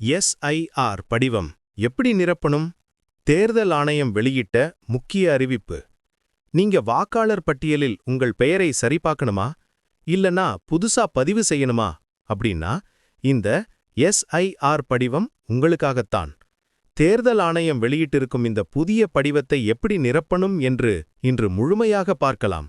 SIR படிவம் எப்படி நிரப்பணும்? தேர்தல் ஆணையம் வெளியிட்ட முக்கிய அறிவிப்பு. நீங்க வாக்காளர் பட்டியலில் உங்கள் பெயரை சரிபார்க்கணுமா? இல்லனா புதுசா பதிவு செய்யணுமா? அப்படின்னா இந்த எஸ்ஐஆர் படிவம் உங்களுக்காகத்தான். தேர்தல் ஆணையம் வெளியிட்டிருக்கும் இந்த புதிய படிவத்தை எப்படி நிரப்பணும் என்று இன்று முழுமையாக பார்க்கலாம்.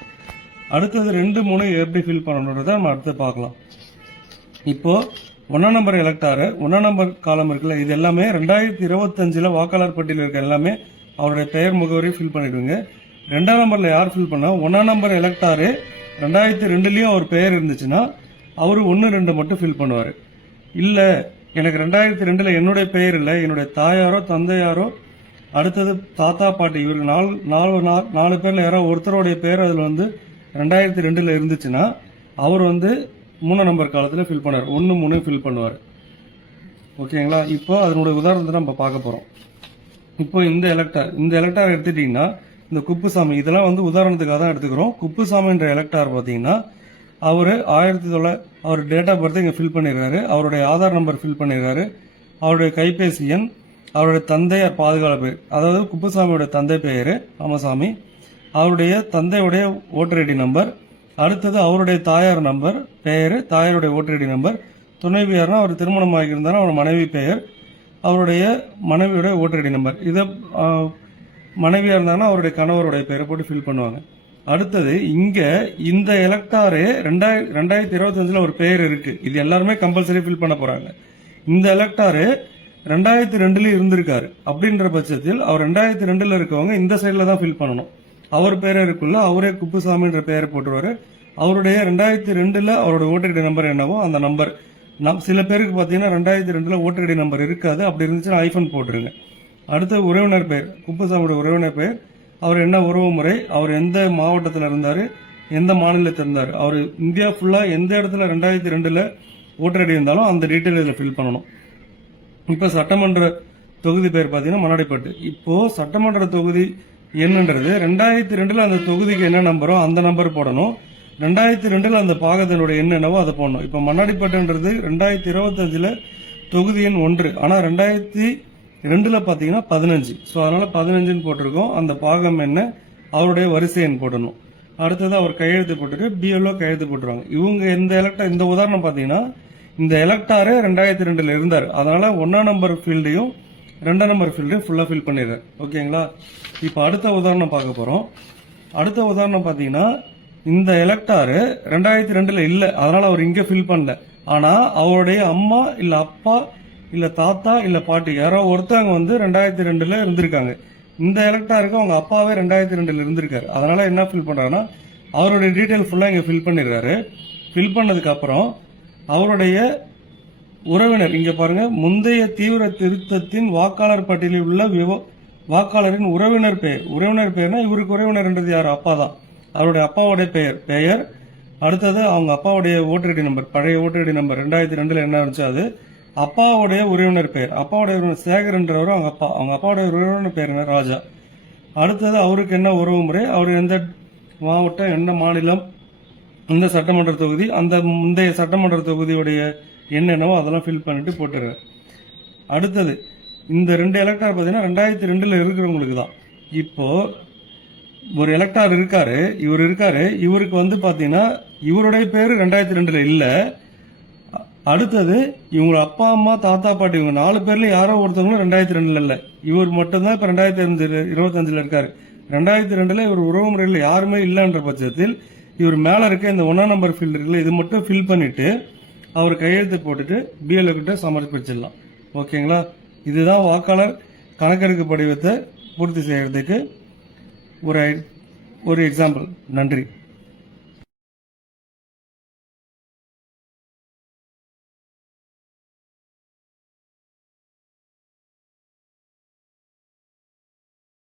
அடுத்தது ரெண்டு மூணு எப்படி ஃபில் பண்ணணுன்றதை நம்ம அடுத்து பார்க்கலாம். இப்போ ஒன்றாம் நம்பர் எலக்டாரு ஒன்றாம் நம்பர் காலம் இருக்குல்ல இது எல்லாமே ரெண்டாயிரத்தி இருபத்தஞ்சில் வாக்காளர் பட்டியலில் இருக்க எல்லாமே அவருடைய பெயர் முகவரி ஃபில் பண்ணிடுவீங்க. ரெண்டாம் நம்பரில் யார் ஃபில் பண்ணால் ஒன்றாம் நம்பர் எலக்டாரு ரெண்டாயிரத்தி ரெண்டுலேயும் அவர் பெயர் இருந்துச்சுன்னா அவர் ஒன்று ரெண்டு மட்டும் ஃபில் பண்ணுவார். இல்லை எனக்கு ரெண்டாயிரத்தி ரெண்டில் என்னுடைய பெயர் இல்லை என்னுடைய தாயாரோ தந்தையாரோ அடுத்தது தாத்தா பாட்டி இவருக்கு நாலு நாலு நாலு பேரில் யாரோ ஒருத்தருடைய பேர் அதில் வந்து ரெண்டாயிரத்தி ரெண்டில் இருந்துச்சுன்னா அவர் வந்து மூணு நம்பர் காலத்தில் ஃபில் பண்ணார் ஒன்று மூணு ஃபில் பண்ணுவார். ஓகேங்களா? இப்போ அதனுடைய உதாரணத்தை நம்ம பார்க்க போகிறோம் இப்போ இந்த எலக்டார் இந்த எலக்டார் எடுத்துட்டிங்கன்னா இந்த குப்புசாமி இதெல்லாம் வந்து உதாரணத்துக்காக தான் எடுத்துக்கிறோம். குப்புசாமின்ற எலக்டார் பார்த்தீங்கன்னா அவர் ஆயிரத்தி தொள்ளாயிரத்தி அவர் டேட் ஆஃப் பர்த் இங்கே ஃபில் பண்ணிடுறாரு. அவருடைய ஆதார் நம்பர் ஃபில் பண்ணிடுறாரு. அவருடைய கைபேசி எண் அவருடைய தந்தையார் பாதுகாப்பு அதாவது குப்புசாமியோட தந்தை பெயர் ராமசாமி. அவருடைய தந்தையுடைய ஓட்டர் ஐடி நம்பர் அடுத்தது அவருடைய தாயார் நம்பர் பெயர் தாயாருடைய ஓட்டர் ஐடி நம்பர். துணைவியார்னா அவர் திருமணம் ஆகியிருந்தாலும் அவர் மனைவி பெயர் அவருடைய மனைவியுடைய ஓட்டர் ஐடி நம்பர். இதை மனைவியாக இருந்தாங்கன்னா அவருடைய கணவருடைய பெயரை போட்டு ஃபில் பண்ணுவாங்க. அடுத்தது இங்கே இந்த எலக்டாரு ரெண்டாயிர ரெண்டாயிரத்தி இருபத்தஞ்சில் ஒரு பெயர் இருக்குது இது எல்லாருமே கம்பல்சரி ஃபில் பண்ண போகிறாங்க இந்த எலக்டாரு ரெண்டாயிரத்தி ரெண்டுலேயும் இருந்திருக்காரு. அப்படின்ற பட்சத்தில் அவர் ரெண்டாயிரத்தி ரெண்டில் இருக்கவங்க இந்த சைடில் தான் ஃபில் பண்ணணும். அவர் பேரே இருக்குல்ல அவரே குப்புசாமின்ற பெயரை போட்டுருவாரு. அவருடைய ரெண்டாயிரத்தி ரெண்டில் அவரோட ஓட்டர் ஐடி நம்பர் என்னவோ அந்த நம்பர் நம் சில பேருக்கு பார்த்தீங்கன்னா ரெண்டாயிரத்தி ரெண்டில் ஓட்டர் ஐடி நம்பர் இருக்காது. அப்படி இருந்துச்சுன்னா ஐஃபோன் போட்டுருங்க. அடுத்த உறவினர் பெயர் குப்புசாமியோட உறவினர் பெயர். அவர் என்ன உறவு முறை அவர் எந்த மாவட்டத்தில் இருந்தார் எந்த மாநிலத்தில் இருந்தார். அவர் இந்தியா ஃபுல்லாக எந்த இடத்துல ரெண்டாயிரத்தி ரெண்டில் ஓட்டர் ஐடி இருந்தாலும் அந்த டீட்டெயில் இதில் ஃபில் பண்ணணும். இப்போ சட்டமன்ற தொகுதி பேர் பார்த்தீங்கன்னா மன்னாடிப்பட்டு இப்போது சட்டமன்ற தொகுதி என்னன்றது? ரெண்டாயிரத்தி ரெண்டில் அந்த தொகுதிக்கு என்ன நம்பரோ அந்த நம்பர் போடணும். ரெண்டாயிரத்தி ரெண்டில் அந்த பாகத்தினுடைய எண் என்னவோ அதை போடணும். இப்போ மண்ணாடிப்பட்டுன்றது ரெண்டாயிரத்தி இருபத்தஞ்சில் தொகுதி எண் ஒன்று. ஆனால் ரெண்டாயிரத்தி ரெண்டில் பார்த்தீங்கன்னா பதினஞ்சு. ஸோ அதனால் பதினஞ்சுன்னு போட்டிருக்கோம். அந்த பாகம் என்ன? அவருடைய வரிசை எண் போடணும். அடுத்தது அவர் கையெழுத்து போட்டுட்டு பிஎல்ஓ கையெழுத்து போட்டுருவாங்க இவங்க இந்த எலக்டர் இந்த உதாரணம் பார்த்தீங்கன்னா இந்த எலக்டாரே ரெண்டாயிரத்தி ரெண்டில் இருந்தார். அதனால் ஒன்றாம் நம்பர் ஃபீல்டையும் ரெண்டாம் நம்பர் ஃபீல்டையும் ஃபுல்லாக ஃபில் பண்ணிடுறேன் ஓகேங்களா இப்போ அடுத்த உதாரணம் பார்க்க போகிறோம் அடுத்த உதாரணம் பார்த்தீங்கன்னா இந்த எலக்டாரு ரெண்டாயிரத்தி ரெண்டில் இல்லை. அதனால் அவர் இங்கே ஃபில் பண்ணல. ஆனால் அவருடைய அம்மா இல்லை அப்பா இல்லை தாத்தா இல்லை பாட்டி யாரோ ஒருத்தவங்க வந்து ரெண்டாயிரத்தி ரெண்டில் இருந்திருக்காங்க. இந்த எலக்டாருக்கு அவங்க அப்பாவே ரெண்டாயிரத்தி ரெண்டில் இருந்திருக்காரு. அதனால் என்ன ஃபில் பண்ணுறாங்கன்னா அவருடைய டீட்டெயில் ஃபுல்லாக இங்கே ஃபில் பண்ணிடுறாரு. ஃபில் பண்ணதுக்கப்புறம் அவருடைய உறவினர் இங்க பாருங்க முந்தைய தீவிர திருத்தத்தின் வாக்காளர் பட்டியலில் உள்ள விவ- வாக்காளரின் உறவினர் பெயர். உறவினர் பெயர்னா இவருக்கு உறவினர்ன்றது யார்? அப்பா தான். அவருடைய அப்பாவுடைய பெயர் பெயர். அடுத்தது அவங்க அப்பாவுடைய ஓட்டர் ஐடி நம்பர் பழைய ஓட்டர் ஐடி நம்பர் ரெண்டாயிரத்தி ரெண்டுல என்ன இருந்துச்சு அது? அப்பாவுடைய உறவினர் பெயர். அப்பாவுடைய உறவினர் சேகர்ன்றவர் அவங்க அப்பா. அவங்க அப்பாவுடைய உறவினர் பெயர் என்ன? ராஜா. அடுத்தது அவருக்கு என்ன உறவு முறை? அவர் எந்த மாவட்டம் என்ன மாநிலம்? இந்த சட்டமன்ற தொகுதி அந்த முந்தைய சட்டமன்ற தொகுதியுடைய என்னென்னவோ அதெல்லாம் ஃபில் பண்ணிட்டு போட்டுருவேன். அடுத்தது இந்த ரெண்டு எலக்டார் பார்த்தீங்கன்னா ரெண்டாயிரத்தி ரெண்டில் இருக்கிறவங்களுக்கு தான். இப்போது ஒரு எலக்டார் இருக்கார் இவர் இருக்கார் இவருக்கு வந்து பார்த்தீங்கன்னா இவருடைய பேர் ரெண்டாயிரத்தி ரெண்டில் இல்லை. அடுத்தது இவங்க அப்பா அம்மா தாத்தா பாட்டி இவங்க நாலு பேர்ல யாரோ ஒருத்தவங்களும் ரெண்டாயிரத்தி ரெண்டுல இல்லை. இவர் மட்டும்தான் இப்போ ரெண்டாயிரத்தி அஞ்சு இருபத்தஞ்சில் இருக்காரு. ரெண்டாயிரத்தி ரெண்டுல இவர் உறவு முறையில் யாருமே இல்லைன்ற பட்சத்தில் இவர் மேலே இருக்க இந்த ஒன்றாம் நம்பர் ஃபீல்டு இருக்குல்ல இது மட்டும் ஃபில் பண்ணிட்டு அவர் கையெழுத்து போட்டுட்டு பிஎல்ஓ கிட்ட சமர்ப்பிச்சிடலாம் ஓகேங்களா? இதுதான் வாக்காளர் கணக்கெடுப்பு படிவத்தை பூர்த்தி செய்யறதுக்கு ஒரு ஐ- ஒரு எக்ஸாம்பிள் நன்றி.